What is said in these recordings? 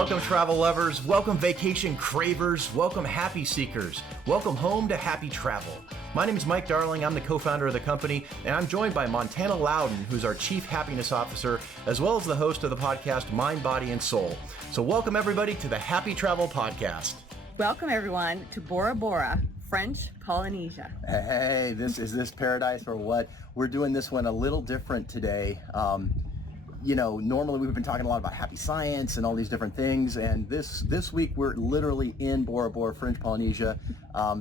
Welcome travel lovers, welcome vacation cravers, welcome happy seekers, welcome home to HappiTravel. My name is Mike Darling, I'm the co-founder of the company, and I'm joined by Montana Loudon, who's our Chief Happiness Officer, as well as the host of the podcast Mind, Body, and Soul. So welcome everybody to the HappiTravel podcast. Welcome everyone to Bora Bora, French Polynesia. Hey, is this paradise or what? We're doing this one a little different today. Normally we've been talking a lot about happy science and all these different things, and this week we're literally in Bora Bora, French Polynesia.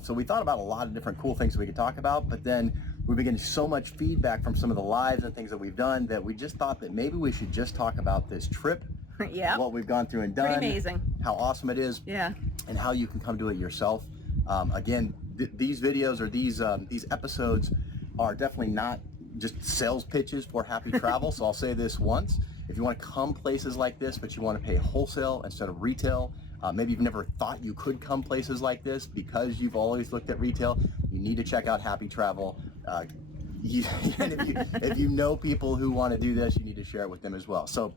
So we thought about a lot of different cool things that we could talk about, but then we've been getting so much feedback from some of the lives and things that we've done that we just thought that maybe we should just talk about this trip. Yeah. What we've gone through and done. Pretty amazing. How awesome it is. Yeah. And how you can come do it yourself. These videos or these episodes are definitely not just sales pitches for HappiTravel. So I'll say this once: if you want to come places like this, but you want to pay wholesale instead of retail, maybe you've never thought you could come places like this because you've always looked at retail, you need to check out HappiTravel. If you know people who want to do this, you need to share it with them as well. So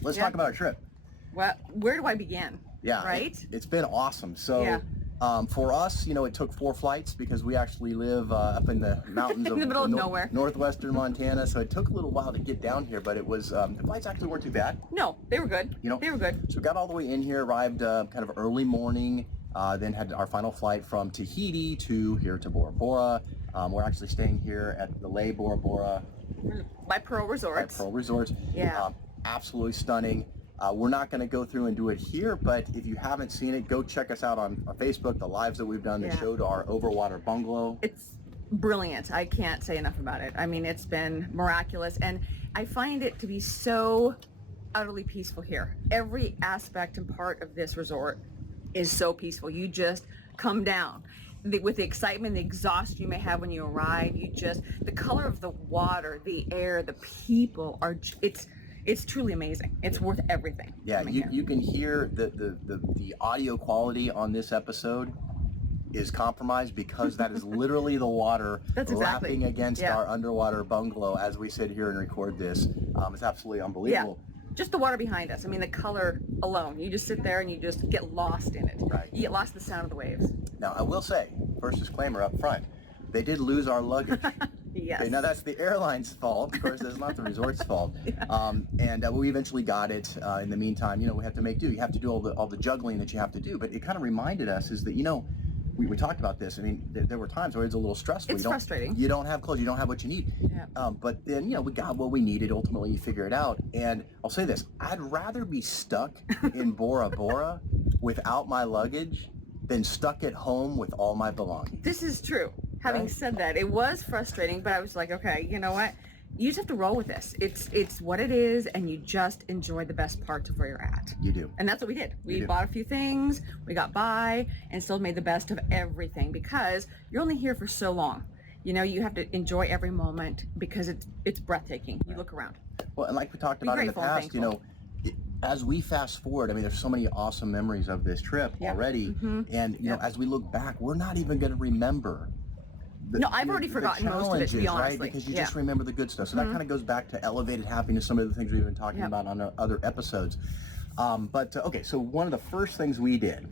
let's talk about our trip. Well, where do I begin? Yeah, right? It's been awesome. So for us, it took 4 flights because we actually live up in the mountains in the middle of nowhere, northwestern Montana. So it took a little while to get down here, but it was the flights actually weren't too bad. No, they were good. They were good. So we got all the way in here, arrived kind of early morning, then had our final flight from Tahiti to here to Bora Bora. We're actually staying here at the Lake Bora Bora by Pearl Resorts. Yeah, absolutely stunning. We're not going to go through and do it here, but if you haven't seen it, go check us out on Facebook, the lives that we've done that showed our overwater bungalow. It's brilliant. I can't say enough about it. I mean, it's been miraculous, and I find it to be so utterly peaceful here. Every aspect and part of this resort is so peaceful. You just come down. With the excitement, the exhaustion you may have when you arrive, the color of the water, the air, the people it's truly amazing. It's worth everything. Yeah, you can hear the audio quality on this episode is compromised because that is literally the water lapping against our underwater bungalow as we sit here and record this. It's absolutely unbelievable. Yeah. Just the water behind us. I mean, the color alone. You just sit there and you just get lost in it. Right. You get lost in the sound of the waves. Now, I will say, first disclaimer up front, they did lose our luggage. Yes. Okay, now that's the airline's fault. Of course, it's not the resort's fault. We eventually got it. In the meantime, we have to make do. You have to do all the juggling that you have to do. But it kind of reminded us is that we talked about this. I mean, there were times where it's a little stressful. It's frustrating. You don't have clothes. You don't have what you need. Yeah. But then we got what we needed. Ultimately, you figure it out. And I'll say this: I'd rather be stuck in Bora Bora without my luggage than stuck at home with all my belongings. This is true. Having said that, it was frustrating, but I was like, okay, you know what? You just have to roll with this. It's what it is, and you just enjoy the best parts of where you're at. You do. And that's what we did. We bought a few things, we got by, and still made the best of everything because you're only here for so long. You have to enjoy every moment because it's breathtaking. You look around. Well, and like we talked about in the past, as we fast forward, I mean, there's so many awesome memories of this trip already. Mm-hmm. And, as we look back, we're not even going to remember I've already forgotten most of it, to be honest. Right? Because you just remember the good stuff. So that kind of goes back to elevated happiness, some of the things we've been talking about on other episodes. So one of the first things we did,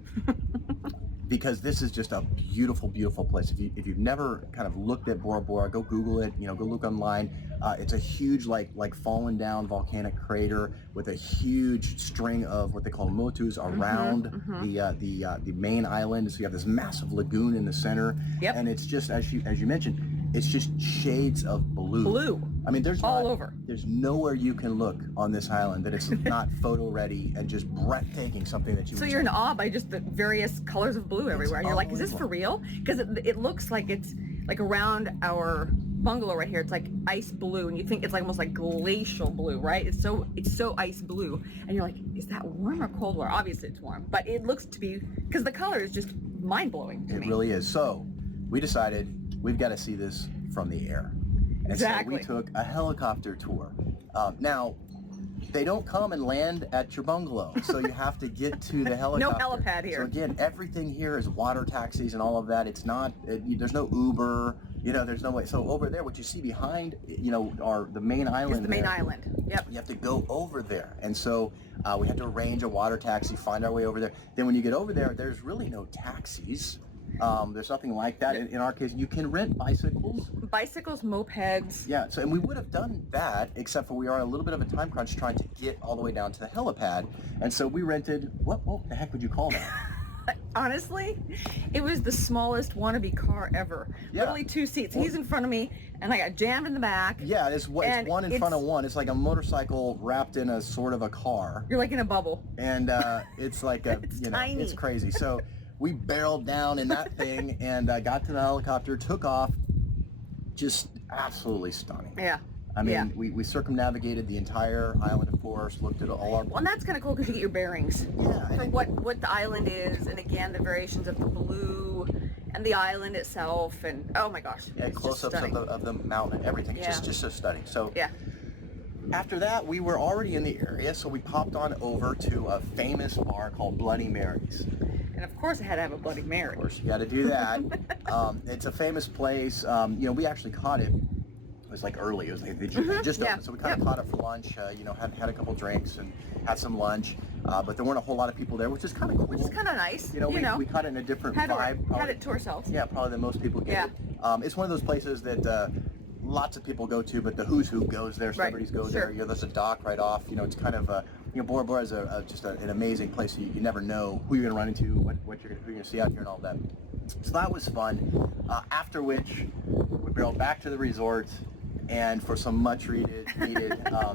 because this is just a beautiful, beautiful place. If you've never kind of looked at Bora Bora, go Google it. Go look online. It's a huge like fallen down volcanic crater with a huge string of what they call motus around the main island. So you have this massive lagoon in the center, and it's just as you mentioned, it's just shades of blue. I mean, there's all over. There's nowhere you can look on this island that it's not photo ready and just breathtaking. Something that you. So you're in awe by just the various colors of blue everywhere. And you're like, is this for real? Because it looks like it's like around our bungalow right here. It's like ice blue, and you think it's like almost like glacial blue, right? It's so ice blue, and you're like, is that warm or cold water? Obviously, it's warm, but it looks to be because the color is just mind blowing to me. It really is. So we decided we've got to see this from the air. And exactly. So we took a helicopter tour. Now, they don't come and land at your bungalow, so you have to get to the helicopter. No helipad here. So again, everything here is water taxis and all of that. It's not, there's no Uber, there's no way. So over there, what you see behind, are the main island. It's the main island. Yep. You have to go over there, and so we had to arrange a water taxi, find our way over there. Then when you get over there, there's really no taxis. There's nothing like that. In our case, you can rent bicycles. Bicycles, mopeds. Yeah, so and we would have done that, except for we are on a little bit of a time crunch trying to get all the way down to the helipad. And so we rented, what the heck would you call that? Honestly, it was the smallest wannabe car ever. Yeah. Literally 2 seats. He's in front of me, and I got jammed in the back. Yeah, it's one in front of one. It's like a motorcycle wrapped in a sort of a car. You're like in a bubble. And it's like a, It's tiny. it's crazy. So we barreled down in that thing and got to the helicopter, took off, just absolutely stunning. Yeah. I mean, yeah. we circumnavigated the entire island, of course, looked at all our... Well, and that's kind of cool because you get your bearings. Yeah. For what the island is, and again, the variations of the blue and the island itself, and oh my gosh. Yeah, close-ups of the mountain and everything. It's just so stunning. So yeah. After that, we were already in the area, so we popped on over to a famous bar called Bloody Mary's. And of course I had to have a Bloody Mary. Of course, you got to do that. It's a famous place. We actually caught it. It was like early. It was like they just opened, so we kind of caught it for lunch. Had a couple drinks and had some lunch. But there weren't a whole lot of people there, which is kind of cool. Which is kind of nice. We caught it in a different vibe. Had it to ourselves. Yeah, probably than most people get it. It's one of those places that lots of people go to, but the who's who goes there. Celebrities go there. There's a dock right off. It's kind of Bora Bora is just an amazing place. You never know who you're going to run into, who you're going to see out here and all that. So that was fun. After which, we barreled back to the resort, and for some much needed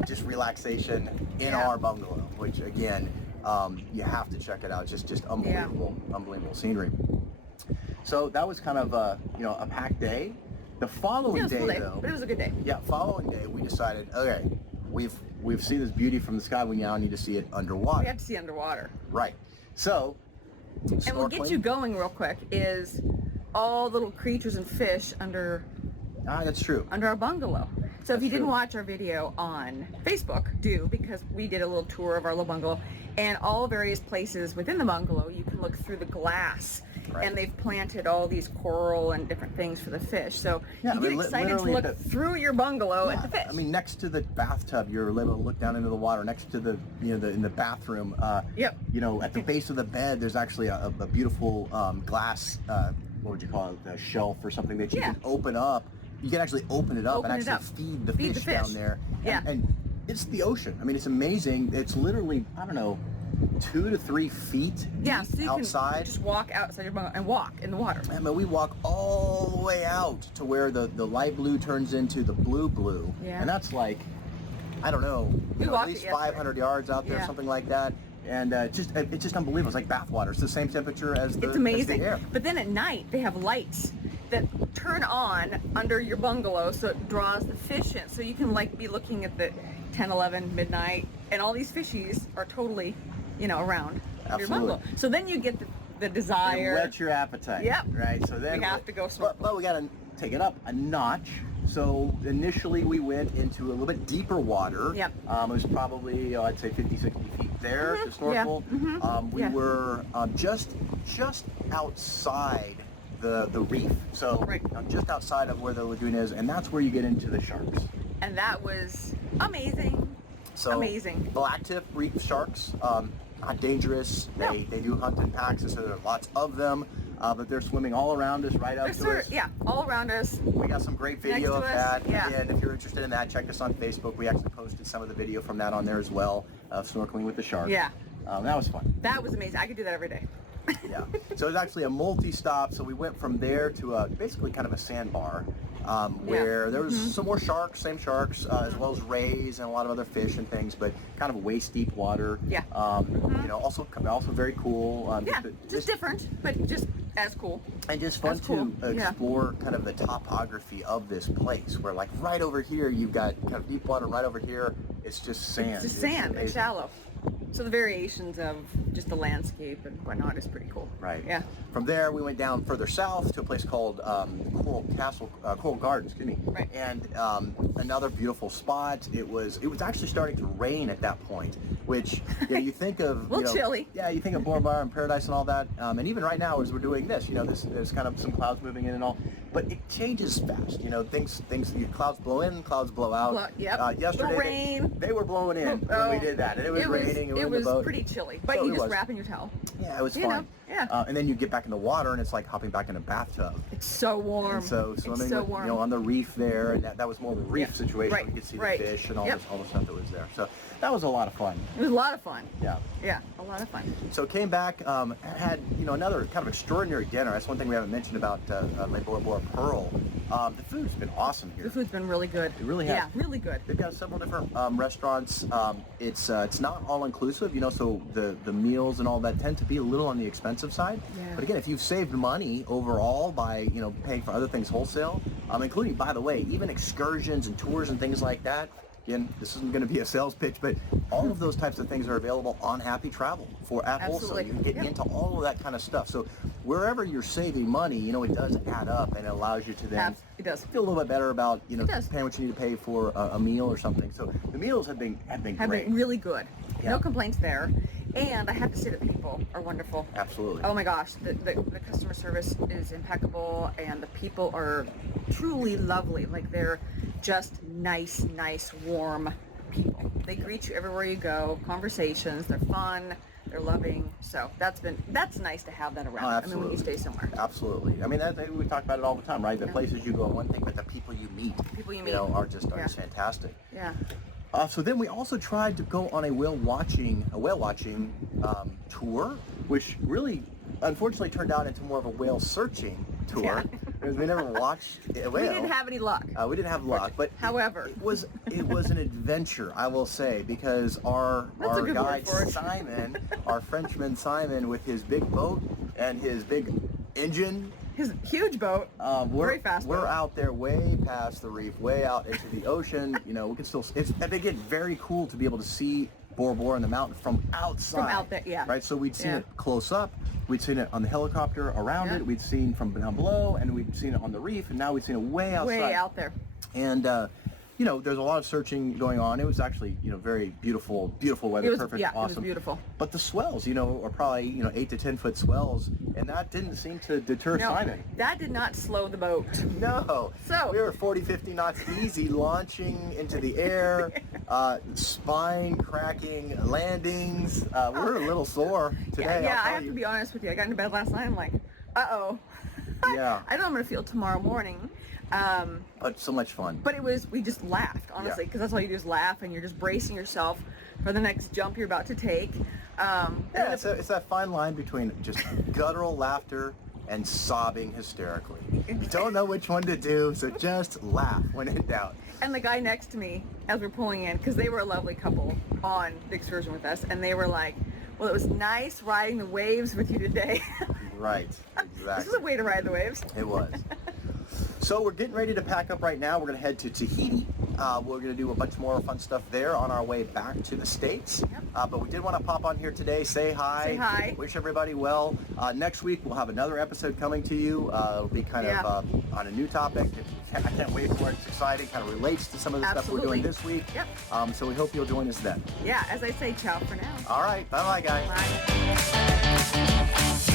just relaxation in our bungalow, which again, you have to check it out. It's just unbelievable scenery. So that was kind of a packed day. The following day, though, but it was a good day. Yeah, following day we decided, okay, we've seen this beauty from the sky. We now need to see it underwater. We have to see underwater. Right. So, and what gets you going real quick is all the little creatures and fish under. That's true. Under our bungalow. So if you didn't watch our video on Facebook, do, because we did a little tour of our little bungalow, and all various places within the bungalow, you can look through the glass. Right. And they've planted all these coral and different things for the fish. So you get excited to look through your bungalow at the fish. I mean, next to the bathtub, you're able to look down into the water. Next to the, in the bathroom, at the base of the bed, there's actually a beautiful glass, what would you call it, a shelf or something that you can open up. You can actually open it up and actually feed the fish down there. And it's the ocean. I mean, it's amazing. It's literally, 2 to 3 feet so you outside. Can just walk outside your bungalow and walk in the water. I mean, we walk all the way out to where the light blue turns into the blue. Yeah. And that's like, I don't know, at least 500 yards out there, something like that. And it's just unbelievable. It's like bathwater. It's the same temperature as the, it's amazing. As the air. But then at night, they have lights that turn on under your bungalow, so it draws the fish in. So you can be looking at the 10, 11, midnight, and all these fishies are totally, around your bungalow. So then you get the desire. It whets your appetite. Yep. Right. So then we have to go snorkeling. But we got to take it up a notch. So initially we went into a little bit deeper water. Yep. It was probably, I'd say 50, 60 feet there to snorkel. Yeah. We were just outside the reef. So just outside of where the lagoon is, and that's where you get into the sharks. And that was amazing. So amazing. Black tip reef sharks, not dangerous. They do hunt in packs, and so there are lots of them. But they're swimming all around us, right up to us. Yeah, all around us. We got some great video of that. Yeah. And if you're interested in that, check us on Facebook. We actually posted some of the video from that on there as well, of snorkeling with the sharks. Yeah. That was fun. That was amazing. I could do that every day. Yeah. So it was actually a multi-stop. So we went from there to basically kind of a sandbar. Where there was some more sharks, same sharks, as well as rays and a lot of other fish and things, but kind of waist deep water. Yeah. Also very cool. Just different, but just as cool. And just fun to explore kind of the topography of this place, where like right over here you've got kind of deep water, right over here it's just sand. It's just sand. It's shallow. So the variations of just the landscape and whatnot is pretty cool. Right. Yeah. From there, we went down further south to a place called Coral Gardens, excuse me. Right. And another beautiful spot. It was actually starting to rain at that point, which you think of. A little chilly. Yeah, you think of Bora Bora and Paradise and all that. And even right now, as we're doing this, there's kind of some clouds moving in and all. But it changes fast. Clouds blow in, clouds blow out. Yep. Yesterday, the rain. they were blowing in when we did that, and it was raining. It was pretty chilly, but So you it just was. wrap in your towel. Yeah, it was You fun. know, yeah. And then you get back in the water, and it's like hopping back in a bathtub. It's so warm. And so swimming, it's so with, warm. on the reef there, and that was more of a reef situation. Right, We could see right. the fish and all Yep. all the stuff that was there. So that was a lot of fun. It was a lot of fun. Yeah. Yeah, a lot of fun. So came back, had another kind of extraordinary dinner. That's one thing we haven't mentioned about my Bora Bora Pearl. The food's been awesome here. The food's been really good. It really has. Yeah, really good. They've got several different restaurants. It's not all inclusive, so the meals and all that tend to be a little on the expensive side. Yeah. But again, if you've saved money overall by paying for other things wholesale, including, by the way, even excursions and tours and things like that. Again, this isn't going to be a sales pitch, but all of those types of things are available on HappiTravel at wholesale. You can get into all of that kind of stuff. So wherever you're saving money, it does add up, and it allows you to then It does. feel a little bit better about does. paying what you need to pay for a meal or something. So the meals have been Have great. been really good. Yeah. No complaints there. And I have to say the people are wonderful. Absolutely. Oh my gosh, the customer service is impeccable, and the people are truly lovely. Like, they're just nice, warm people. They greet you everywhere you go. Conversations, they're fun, they're loving. So that's nice to have that around. Oh, I mean, absolutely. when you stay somewhere. Absolutely. I mean, we talk about it all the time, right? The places you go are one thing, but the people you meet, are just fantastic. Yeah. So then we also tried to go on a whale watching tour, which really, unfortunately, turned out into more of a whale searching tour. Yeah. Because we never watched a whale. We didn't have any luck. We didn't have luck, but However, it was an adventure, I will say, because our That's a good word guide for it. Simon, our Frenchman Simon, with his big boat and his big engine. his huge boat, very fast We're boat. out there way past the reef, way out into the ocean. We can still. They get very cool to be able to see Bora Bora in the mountain from outside. From out there, yeah. Right. So we'd seen Yeah. it close up. We'd seen it on the helicopter around Yeah. it. We'd seen from down below, and we'd seen it on the reef, and now we'd seen it way outside. Way out there. And there's a lot of searching going on. It was actually, very beautiful weather, perfect, Yeah, awesome. it was beautiful. But the swells, are probably, 8 to 10 foot swells, and that didn't seem to deter No, Simon. that did not slow the boat. No. So- we were 40, 50 knots easy, launching into the air, spine cracking landings. We were a little sore today. Yeah, I'll I tell have you. to be honest with you. I got into bed last night. I'm like, uh-oh. Yeah. I know I'm going to feel tomorrow morning. But so much fun. But we just laughed, honestly, because that's all you do is laugh, and you're just bracing yourself for the next jump you're about to take. Yeah, it's that fine line between just guttural laughter and sobbing hysterically. You don't know which one to do, so just laugh when in doubt. And the guy next to me, as we're pulling in, because they were a lovely couple on the excursion with us, and they were like, well, it was nice riding the waves with you today. Right, This exactly. is a way to ride the waves. It was. So we're getting ready to pack up right now. We're going to head to Tahiti. We're going to do a bunch more fun stuff there on our way back to the States. Yep. But we did want to pop on here today, say hi. Say hi. Wish everybody well. Next week we'll have another episode coming to you. It'll be kind of on a new topic. I can't wait for it. It's exciting. Kind of relates to some of the stuff we're doing this week. Yep. So we hope you'll join us then. Yeah, as I say, ciao for now. All right. Bye-bye, guys. Bye.